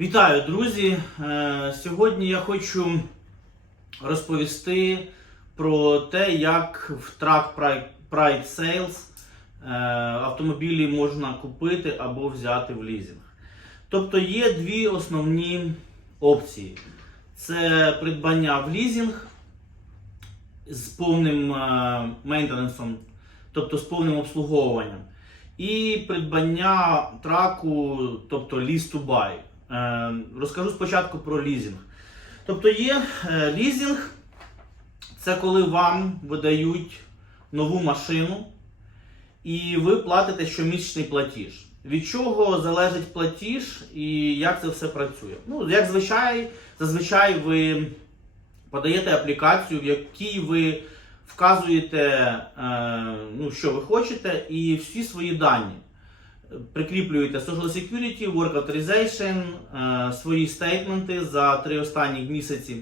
Вітаю, друзі! Е, Сьогодні я хочу розповісти про те, як в Track Pride- Sales е, автомобілі можна купити або взяти в лізинг. Тобто є дві основні опції: це придбання в лізинг з повним е, мейнтенансом, тобто з повним обслуговуванням, і придбання траку, тобто lease to buy. Е, Розкажу спочатку про лізинг. Тобто є е, лізинг, це коли вам видають нову машину, і ви платите щомісячний платіж. Від чого залежить платіж і як це все працює? Ну, як звичай, зазвичай ви подаєте аплікацію, в якій ви вказуєте, е, ну, що ви хочете, і всі свої дані. Прикріплюєте Social Security, Work Authorization, е, свої стейтменти за три останні місяці,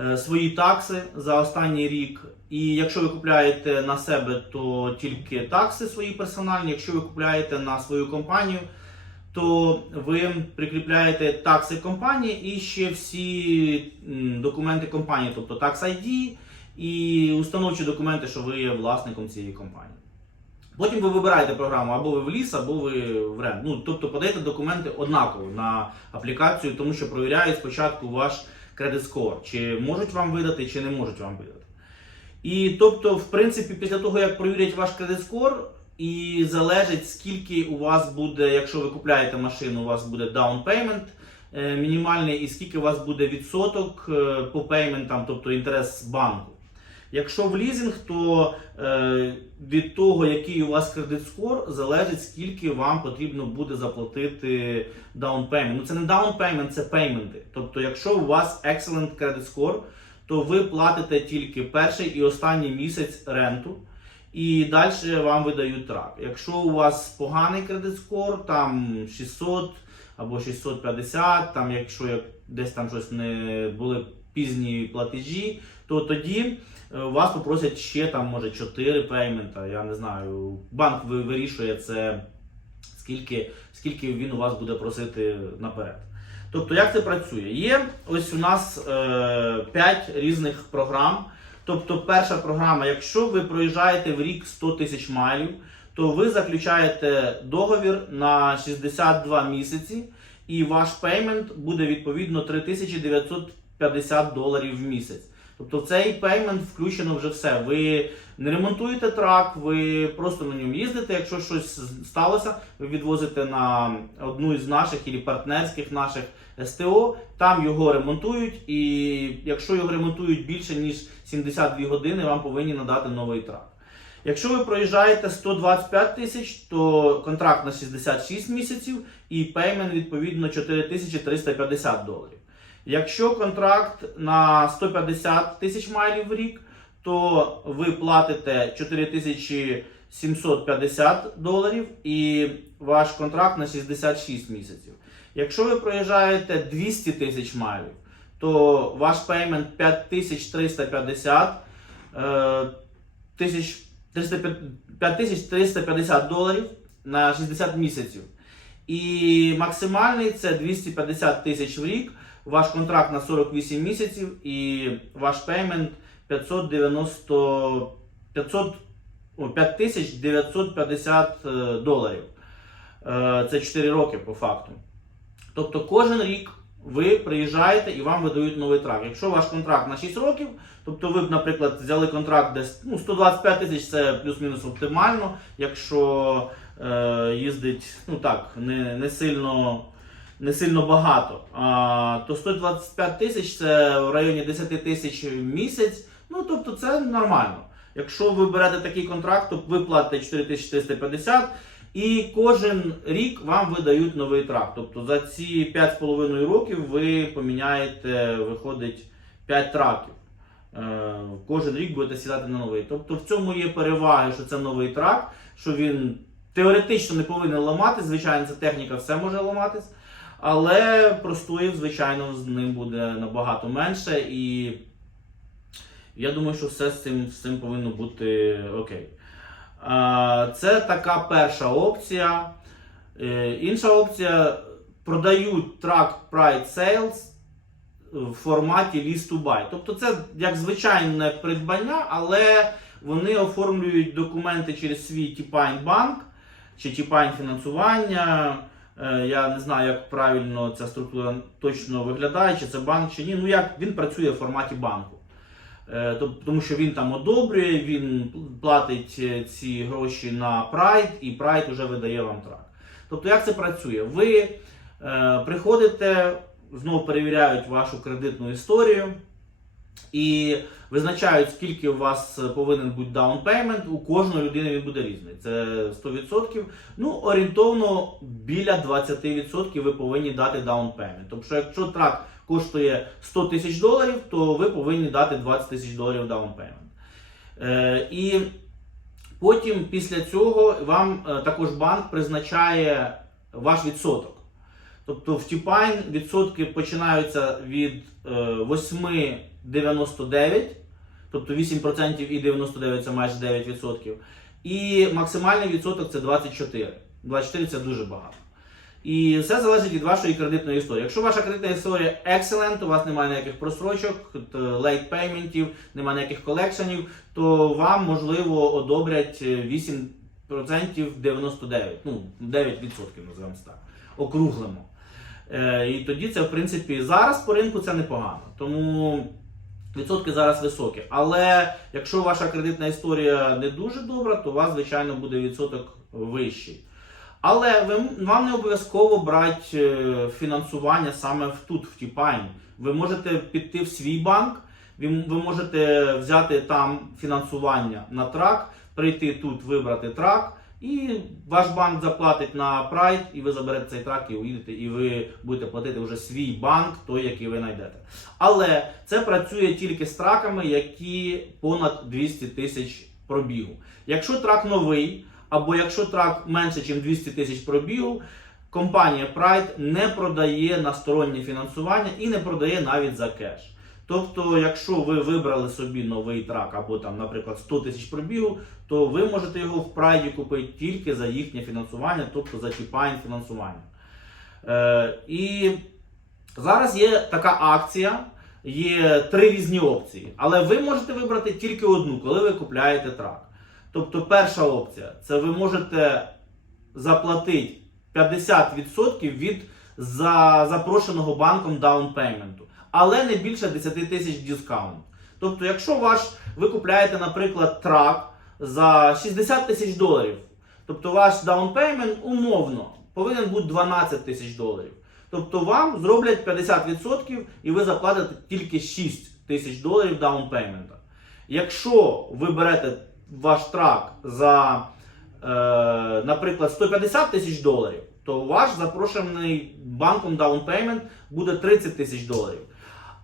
е, свої такси за останній рік. І якщо ви купляєте на себе, то тільки такси свої персональні. Якщо ви купляєте на свою компанію, то ви прикріпляєте такси компанії і ще всі документи компанії, тобто Tax ID і установчі документи, що ви є власником цієї компанії. Потім ви вибираєте програму або ви в ліс, або ви в рент. Ну, тобто подаєте документи однаково на аплікацію, тому що провіряють спочатку ваш кредит скор, чи можуть вам видати, чи не можуть вам видати. І тобто, в принципі, після того, як провірять ваш кредит скор, і залежить, скільки у вас буде, якщо ви купляєте машину, у вас буде down payment е, мінімальний, і скільки у вас буде відсоток е, по пейментам, тобто інтерес банку. Якщо в лізинг, то е, від того, який у вас кредит скор, залежить, скільки вам потрібно буде заплатити payment. Ну це не payment, це пейменти. Тобто, якщо у вас excellent credit score, то ви платите тільки перший і останній місяць ренту, і далі вам видають трак. Якщо у вас поганий кредит скор, там 600 або 650, там якщо як десь там щось не були пізні платежі, то тоді е, вас попросять ще там, може, 4 пеймента. Я не знаю. Банк вирішує це, скільки, скільки він у вас буде просити наперед. Тобто, як це працює? Є ось у нас е, 5 різних програм. Тобто, перша програма, якщо ви проїжджаєте в рік 100 тисяч майлів, то ви заключаєте договір на 62 місяці, і ваш пеймент буде відповідно 3950 доларів в місяць. Тобто в цей пеймент включено вже все. Ви не ремонтуєте трак, ви просто на ньому їздите. Якщо щось сталося, ви відвозите на одну із наших і партнерських наших СТО, там його ремонтують, і якщо його ремонтують більше ніж 72 години, вам повинні надати новий трак. Якщо ви проїжджаєте 125 тисяч, то контракт на 66 місяців і пеймент відповідно 4350 доларів. Якщо контракт на 150 тисяч майлів в рік, то ви платите 4750 доларів і ваш контракт на 66 місяців. Якщо ви проїжджаєте 200 тисяч майлів, то ваш пеймент 5350 е, тисяч 5350 доларів на 60 місяців. І максимальний це 250 тисяч в рік, ваш контракт на 48 місяців і ваш пеймент 590 500, о, 5950 е, доларів. Е, Це 4 роки по факту. Тобто кожен рік ви приїжджаєте і вам видають новий трак. Якщо ваш контракт на 6 років, тобто ви б, наприклад, взяли контракт десь ну, 125 тисяч це плюс-мінус оптимально. Якщо е, їздить ну так, не, не, сильно, не сильно багато, а, то 125 тисяч це в районі 10 тисяч в місяць. Ну тобто це нормально. Якщо ви берете такий контракт, то ви платите 4450 і кожен рік вам видають новий трак. Тобто за ці 5,5 років ви поміняєте, виходить 5 траків. Е, Кожен рік будете сідати на новий. Тобто в цьому є переваги, що це новий трак, що він теоретично не повинен ламатись. Звичайно, ця техніка все може ламатись. Але простоїв, звичайно, з ним буде набагато менше. І я думаю, що все з цим, з цим повинно бути окей. Це така перша опція. Е, Інша опція продають трак Pride Sales в форматі List to Buy. Тобто це як звичайне придбання, але вони оформлюють документи через свій Тіпайн банк чи Тіпайн фінансування. Е, Я не знаю, як правильно ця структура точно виглядає, чи це банк, чи ні. Ну як він працює в форматі банку. Е, Тому що він там одобрює, він платить е, ці гроші на Pride, і Pride вже видає вам трак. Тобто, як це працює? Ви приходите, знову перевіряють вашу кредитну історію і визначають, скільки у вас повинен бути payment. У кожної людини він буде різний. Це 100%. Ну, орієнтовно біля 20% ви повинні дати payment. Тобто, якщо трак коштує 100 тисяч доларів, то ви повинні дати 20 тисяч доларів payment. Е, і потім після цього вам е, також банк призначає ваш відсоток. Тобто в Тіпайн відсотки починаються від е, 8,99, тобто 8% і 99 це майже 9%. І максимальний відсоток це 24. 24 це дуже багато. І все залежить від вашої кредитної історії. Якщо ваша кредитна історія excellent, у вас немає ніяких просрочок, т- late paymentів, немає ніяких колекшенів, то вам можливо одобрять е, 8% 99, ну 9% називаємо так, округлимо. Е, і тоді це, в принципі, зараз по ринку це непогано. Тому відсотки зараз високі. Але якщо ваша кредитна історія не дуже добра, то у вас, звичайно, буде відсоток вищий. Але ви, вам не обов'язково брати е, фінансування саме в- тут, в Тіпайн. Ви можете піти в свій банк, ви, ви можете взяти там фінансування на трак, прийти тут, вибрати трак, і ваш банк заплатить на Pride, і ви заберете цей трак і уїдете, і ви будете платити вже свій банк, той, який ви знайдете. Але це працює тільки з траками, які понад 200 тисяч пробігу. Якщо трак новий, або якщо трак менше, ніж 200 тисяч пробігу, компанія Pride не продає на стороннє фінансування і не продає навіть за кеш. Тобто, якщо ви вибрали собі новий трак або там, наприклад, 100 тисяч пробігу, то ви можете його в прайді купити тільки за їхнє фінансування, тобто за Тіпайн фінансування. Е, і зараз є така акція, є три різні опції, але ви можете вибрати тільки одну, коли ви купляєте трак. Тобто, перша опція це ви можете заплатити 50% від за запрошеного банком даунпейменту, але не більше 10 тисяч дискаунт. Тобто, якщо ваш ви купляєте, наприклад, трак за 60 тисяч доларів, тобто ваш даунпеймент умовно повинен бути 12 тисяч доларів. Тобто вам зроблять 50% і ви заплатите тільки 6 тисяч доларів даунпеймента. Якщо ви берете ваш трак за, е, наприклад, 150 тисяч доларів, то ваш запрошений банком даунпеймент буде 30 тисяч доларів.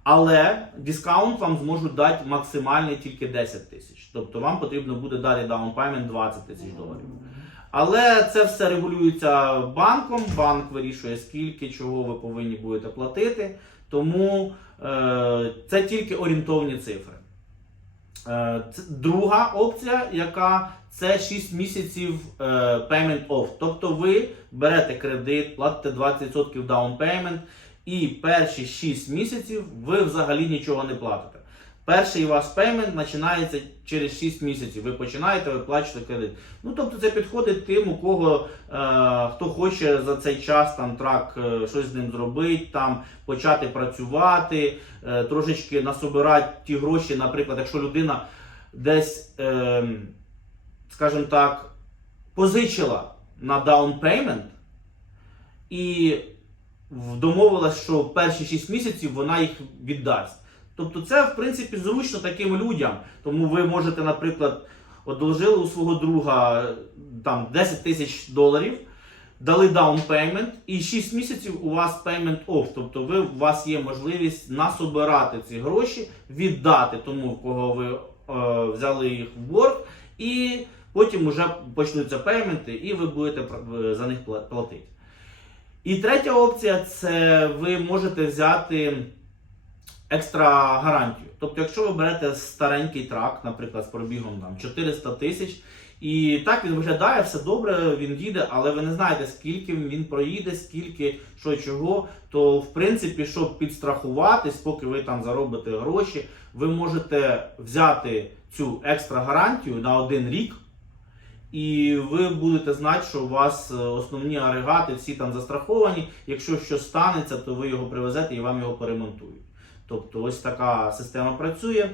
Але дискаунт вам зможуть дати максимальний тільки 10 тисяч. Тобто вам потрібно буде дати даунпеймент 20 тисяч доларів. Але це все регулюється банком. Банк вирішує, скільки чого ви повинні будете платити. Тому е, це тільки орієнтовні цифри. Е, друга опція, яка це 6 місяців е, payment off. Тобто ви берете кредит, платите 20% down payment, і перші 6 місяців ви взагалі нічого не платите. Перший ваш пеймент починається через 6 місяців. Ви починаєте виплачувати кредит. Ну тобто це підходить тим, у кого е, хто хоче за цей час там трак е, щось з ним зробити, там почати працювати, е, трошечки насобирати ті гроші. Наприклад, якщо людина десь, е, скажімо так, позичила на payment і домовилась, що в перші 6 місяців вона їх віддасть. Тобто це, в принципі, зручно таким людям. Тому ви можете, наприклад, одолжили у свого друга е, там 10 тисяч доларів, дали payment, і 6 місяців у вас payment off. Тобто ви, у вас є можливість насобирати ці гроші, віддати тому, в кого ви е, взяли їх в борг, і потім вже почнуться пейменти, і ви будете за них пла- платити. І третя опція це ви можете взяти екстра гарантію. Тобто, якщо ви берете старенький трак, наприклад, з пробігом там, 400 тисяч, І так він виглядає, все добре, він їде, але ви не знаєте, скільки він проїде, скільки що чого. То в принципі, щоб підстрахуватись, поки ви там заробите гроші, ви можете взяти цю екстра гарантію на один рік. І ви будете знати, що у вас е, основні агрегати всі там застраховані. Якщо щось станеться, то ви його привезете і вам його поремонтують. Тобто ось така система працює.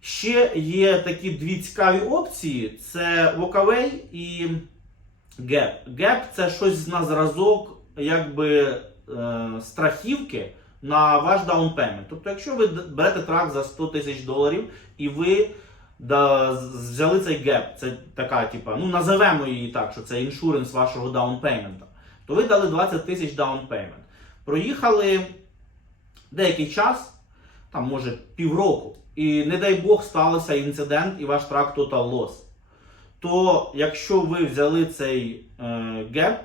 Ще є такі дві цікаві опції: це Walkaway і Gap. Gap це щось на зразок, якби е, страхівки на ваш даунпеймент. Тобто, якщо ви берете трак за 100 тисяч доларів і ви да, взяли цей геп, це така, типа, ну називемо її так, що це іншуренс вашого даунпеймента, то ви дали 20 тисяч даунпеймент. Проїхали деякий час, там може півроку, і не дай Бог сталося інцидент і ваш трак total loss. То якщо ви взяли цей е, геп,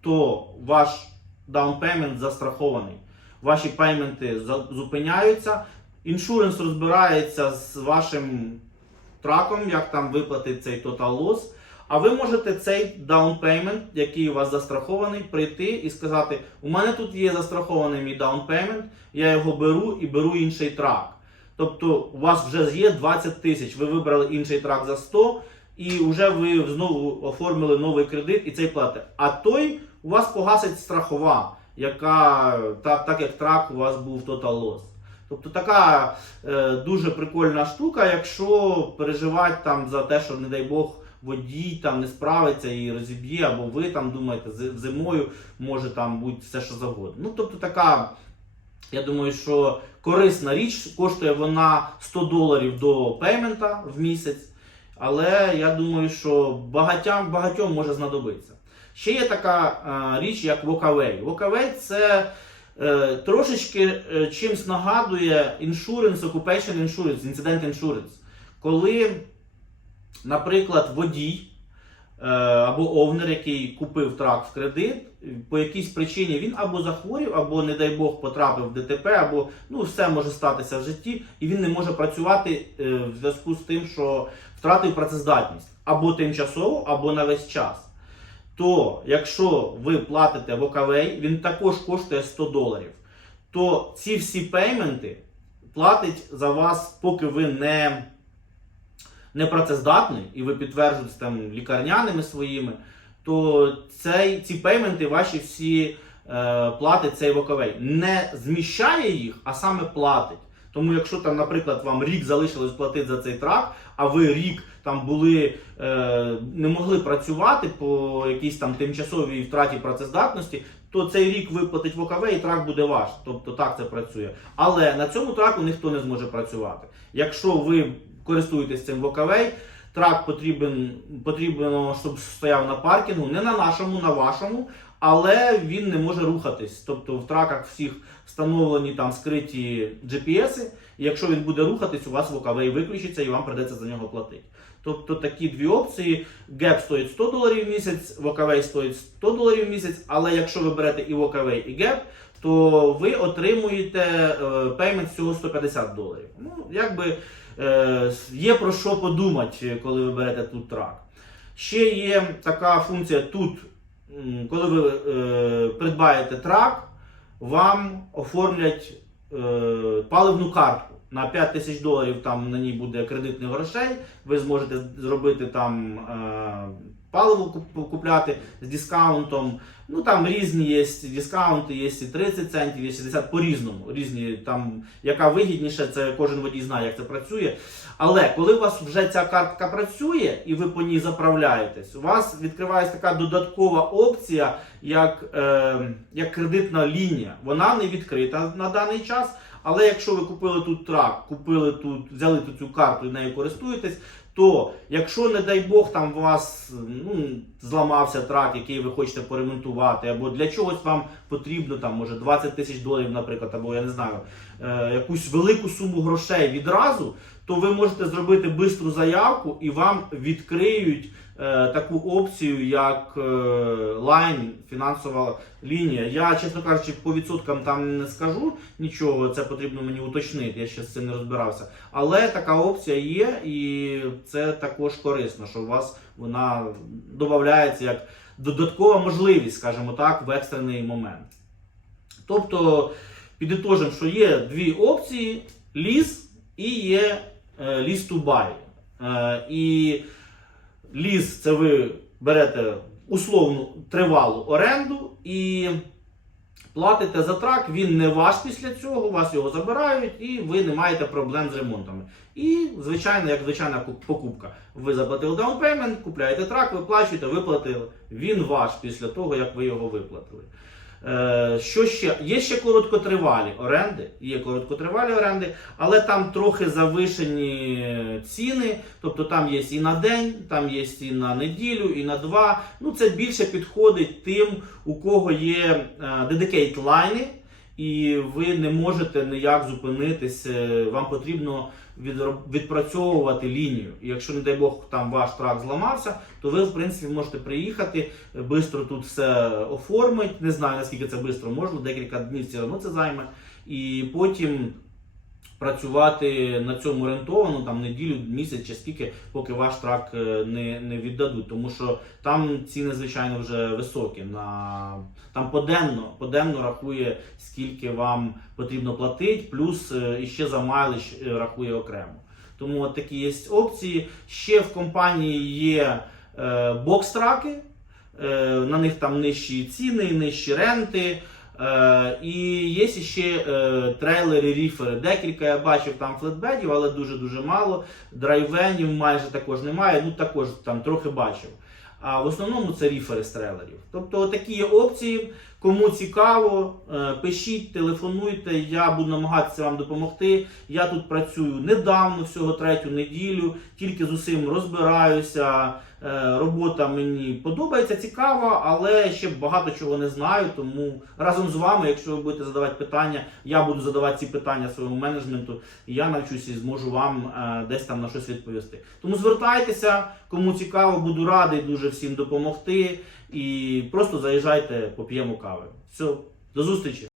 то ваш даунпеймент застрахований. Ваші пейменти зупиняються, іншуренс розбирається з вашим траком, як там виплатить цей total loss. А ви можете цей даунпеймент, який у вас застрахований, прийти і сказати: у мене тут є застрахований мій даунпеймент, я його беру і беру інший трак. Тобто у вас вже є 20 тисяч, ви вибрали інший трак за 100, і вже ви знову оформили новий кредит і цей платите. А той у вас погасить страхова, яка так, так як трак у вас був total loss. Тобто така е, дуже прикольна штука, якщо переживати там за те, що, не дай Бог, водій там не справиться і розіб'є, або ви там думаєте, зимою може там бути все, що завгодно. Ну, тобто така, я думаю, що корисна річ, коштує вона 100 доларів до пеймента в місяць, але я думаю, що багатьом, багатьом може знадобитися. Ще є така е, річ, як Walkaway. Walkaway це трошечки е, чимсь нагадує insurance, occupation insurance, incident insurance. Коли, наприклад, водій е, або овнер, який купив трак в кредит, по якійсь причині він або захворів, або, не дай Бог, потрапив в ДТП, або ну, все може статися в житті, і він не може працювати е, в зв'язку з тим, що втратив працездатність або тимчасово, або на весь час. То якщо ви платите в ОКВ, він також коштує 100 доларів. То ці всі пейменти платить за вас, поки ви не, не працездатний, і ви підтверджуєте там лікарняними своїми, то цей, ці пейменти ваші всі е, платить цей ВКВ. Не зміщає їх, а саме платить. Тому, якщо там, наприклад, вам рік залишилось платити за цей трак, а ви рік там були, е, не могли працювати по якійсь там тимчасовій втраті працездатності, то цей рік виплатить в ОКВ і трак буде ваш. Тобто так це працює. Але на цьому траку ніхто не зможе працювати. Якщо ви користуєтесь цим ВКВ, трак потрібен, потрібно, щоб стояв на паркінгу, не на нашому, на вашому, але він не може рухатись. Тобто в траках всіх встановлені там скриті GPS, якщо він буде рухатись, у вас ВКВ виключиться і вам придеться за нього платити. Тобто такі дві опції. Gap стоїть 100 доларів в місяць, ВКВ стоїть 100 доларів в місяць, але якщо ви берете і ВКВ, і Gap, то ви отримуєте пеймент всього 150 доларів. Ну, якби е, є про що подумати, коли ви берете тут трак. Ще є така функція тут, коли ви е, придбаєте трак, вам оформлять е, паливну картку. На 5 тисяч доларів там на ній буде кредитних грошей. Ви зможете зробити там е, паливо куп- купляти з дискаунтом. Ну там різні є дискаунти, є і 30 центів, є 60 по-різному. Різні там, яка вигідніше, це кожен водій знає, як це працює. Але коли у вас вже ця картка працює і ви по ній заправляєтесь, у вас відкривається така додаткова опція, як, е, як кредитна лінія. Вона не відкрита на даний час. Але якщо ви купили тут трак, купили тут, взяли тут цю карту і нею користуєтесь, то якщо, не дай Бог, там у вас ну, зламався трак, який ви хочете поремонтувати, або для чогось вам потрібно там, може 20 тисяч доларів, наприклад, або я не знаю, е, якусь велику суму грошей відразу, то ви можете зробити бистру заявку і вам відкриють е, таку опцію, як е, фінансова лінія. Я, чесно кажучи, по відсоткам там не скажу нічого, це потрібно мені уточнити, я ще з цим не розбирався. Але така опція є, і це також корисно, що у вас вона додається як додаткова можливість, скажімо так, в екстрений момент. Тобто, підітожимо, що є дві опції: ліс і є ліс to buy. Е, і ліс це ви берете условну тривалу оренду і платите за трак, він не ваш після цього, вас його забирають, і ви не маєте проблем з ремонтами. І, звичайно, як звичайна покупка. Ви заплатили даунпеймент, купляєте трак, виплачуєте, виплатили. Він ваш після того, як ви його виплатили. Е, що ще? Є ще короткотривалі оренди, є короткотривалі оренди, але там трохи завишені ціни. Тобто там є і на день, там є і на неділю, і на два. Ну це більше підходить тим, у кого є е, dedicate лайни, і ви не можете ніяк зупинитись. Вам потрібно відпрацьовувати лінію. І якщо, не дай Бог, там ваш трак зламався, то ви, в принципі, можете приїхати, бистро тут все оформити. Не знаю, наскільки це швидко можна, декілька днів все одно це займе. І потім працювати на цьому рентовано там неділю, місяць чи скільки, поки ваш трак е, не, не віддадуть. Тому що там ціни, звичайно, вже високі. На, там поденно, поденно рахує, скільки вам потрібно платити, плюс е, іще за майлиш е, рахує окремо. Тому от такі є опції. Ще в компанії є е, бокс-траки, е, на них там нижчі ціни, нижчі ренти. Е, і є ще е, трейлери, ріфери. Декілька я бачив там флетбедів, але дуже-дуже мало. Драйвенів майже також немає. Ну також там трохи бачив. А в основному це ріфери з трейлерів. Тобто такі є опції. Кому цікаво, е, пишіть, телефонуйте, я буду намагатися вам допомогти. Я тут працюю недавно, всього третю неділю, тільки з усім розбираюся. Е, Робота мені подобається, цікава, але ще багато чого не знаю. Тому разом з вами, якщо ви будете задавати питання, я буду задавати ці питання своєму менеджменту, і я навчуся і зможу вам е, десь там на щось відповісти. Тому звертайтеся, кому цікаво, буду радий дуже всім допомогти. І просто заїжджайте, поп'ємо кави. Все, до зустрічі!